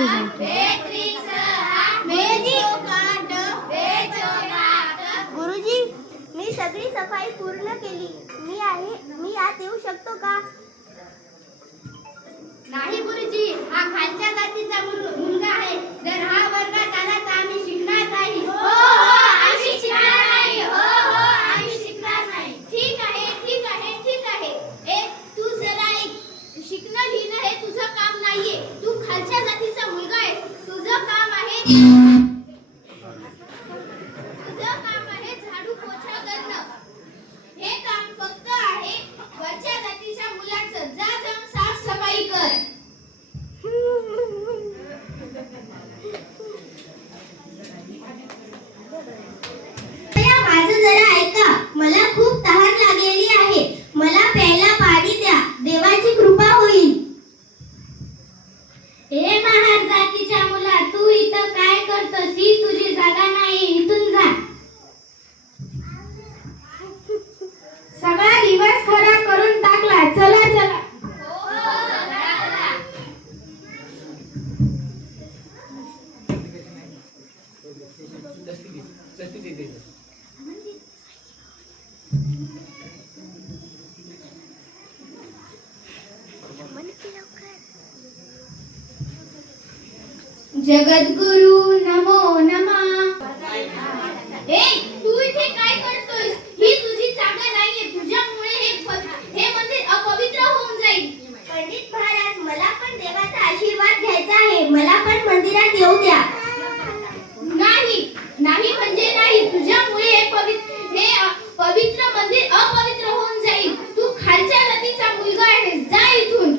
इथे गुरुजी, मी सगळी सफाई पूर्ण केली. मी आत येऊ शकतो का? नाही गुरुजी, हा खालच्या जातीचा मुलगा आहे. जर हा वर्गात आला तर आम्ही शिकणार नाही. हो आम्ही शिकणार नाही. हो आम्ही शिकणार नाही. ठीक आहे ठीक आहे ठीक आहे. तू जरा ऐक. शिकणं लिहिणं हे तुझं काम नाहीये. तू खालच्या जातीचा मुलगा आहे. तुझं काम आहे झाडू पोछा करणं. हे काम फक्त आहे वरच्या जातीच्या मुलाचं. जा जाऊन साफसफाई कर. माझं जरा ऐका. मला खूप तहान लागलेली आहे. मला प्यायला पाणी द्या. देवाची कृपा होईल. हे महार जातीच्या मुला, तू इथं काय करतोस? ही तुझी जागा नाही. इथून जा. सगळा दिवस खराब करून टाकला. चला चला. जगद्गुरु नमो नमः. तू इथे काय करतोयस? ही तुझी जागा नाहीये. तुझ्यामुळे हे मंदिर अपवित्र होऊन जाईल. पंडित महाराज, मला पण देवाचा आशीर्वाद घ्यायचा आहे. मला पण मंदिरात येऊ द्या. नाही म्हणजे नाही. तुझ्यामुळे हे पवित्र मंदिर अपवित्र होऊन जाईल. तू खालच्या जातीचा मुलगा आहेस. जा इथून.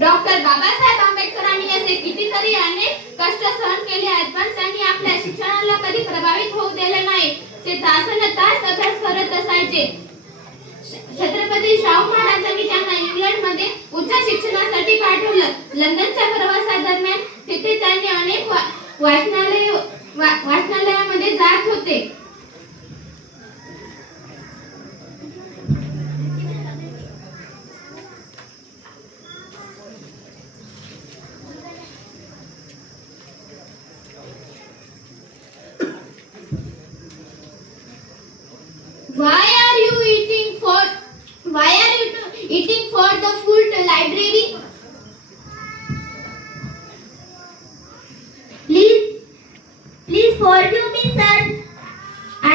डॉक्टर बाबासाहेब आंबेडकरांनी असे कितीतरी अनेक कष्ट सहन केले आहेत, पण त्यांनी आपल्या शिक्षणाला कधी प्रभावित होऊ दिले नाही. ते तासनतास अभ्यास करत असायचे. छत्रपती शाहू महाराजांनी त्यांना इंग्लंडमध्ये उच्च शिक्षणासाठी पाठवलं. लंडनच्या प्रवासादरम्यान तिथे त्यांनी अनेक वाचनालयामध्ये जात होते. Why are you eating for the full library? Please forgive me, sir. I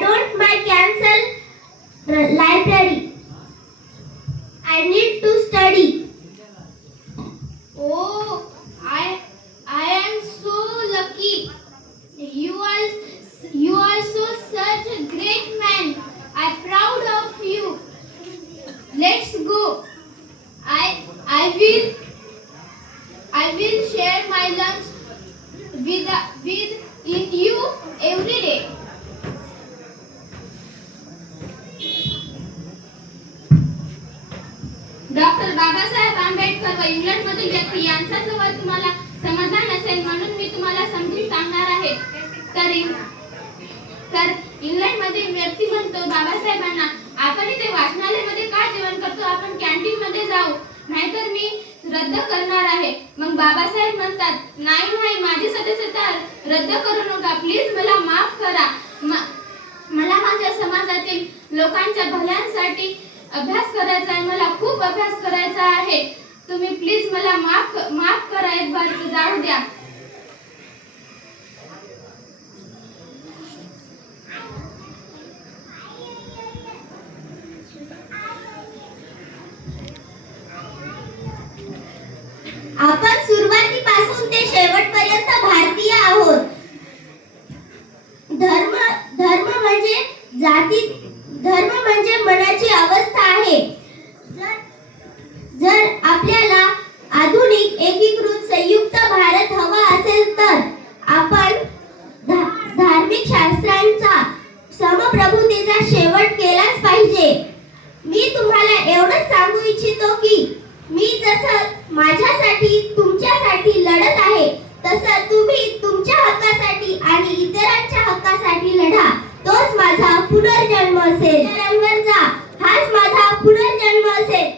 don't my cancel library. I need to study. Oh, I am so lucky. You are so such a great man. I'm proud of you. Let's go. I will share my lunch with you every day. Doctor Babasaheb Ambedkar व इंग्लंडमधील व्यक्ती यांचा जवळ तुम्हाला समाधान असेल म्हणून मी तुम्हाला समजून सांगणार आहे. तर इंग्लंडमधील व्यक्ती म्हणतो बाबासाहेबांना, आपण इथे वाचनालयामध्ये का जेवण करतो? आपण कॅन्टीन मध्ये जाऊ, नाहीतर मी रद्द करणार आहे. मग बाबासाहेब म्हणतात, नाही माझी सदस्यता रद्द करू नका. प्लीज मला माफ करा. मला माझ्या समाजातील लोकांच्या भल्यांसाठी अभ्यास करायचा आहे. मला खूप अभ्यास करायचा आहे. तुम्ही प्लीज मला माफ करा. एक बार जाऊ द्या. आपण सुरुवातीपासून ते शेवटपर्यंत भारतीय आहोत. धर्म म्हणजे धर्म म्हणजे मनाची अवस्था आहे. जर आपल्याला आधुनिक एकीकृत संयुक्त भारत हवा असेल तर आपण धार्मिक शास्त्रांचा समप्रभुतेचा शेवट केलाच पाहिजे. मी तुम्हाला एवढंच सांगू इच्छितो की मी जसं माझ्यासाठी तुमच्यासाठी लढत आहे तसं तुम्ही तुमच्या हक्कासाठी आणि इतरांच्या हक्कासाठी लढा. तोच माझा पुनर्जन्म असेल. जा. हाच माझा पुनर्जन्म असेल.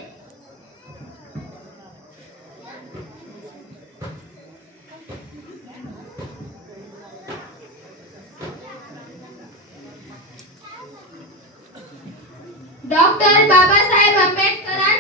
डॉक्टर बाबासाहेब आंबेडकरां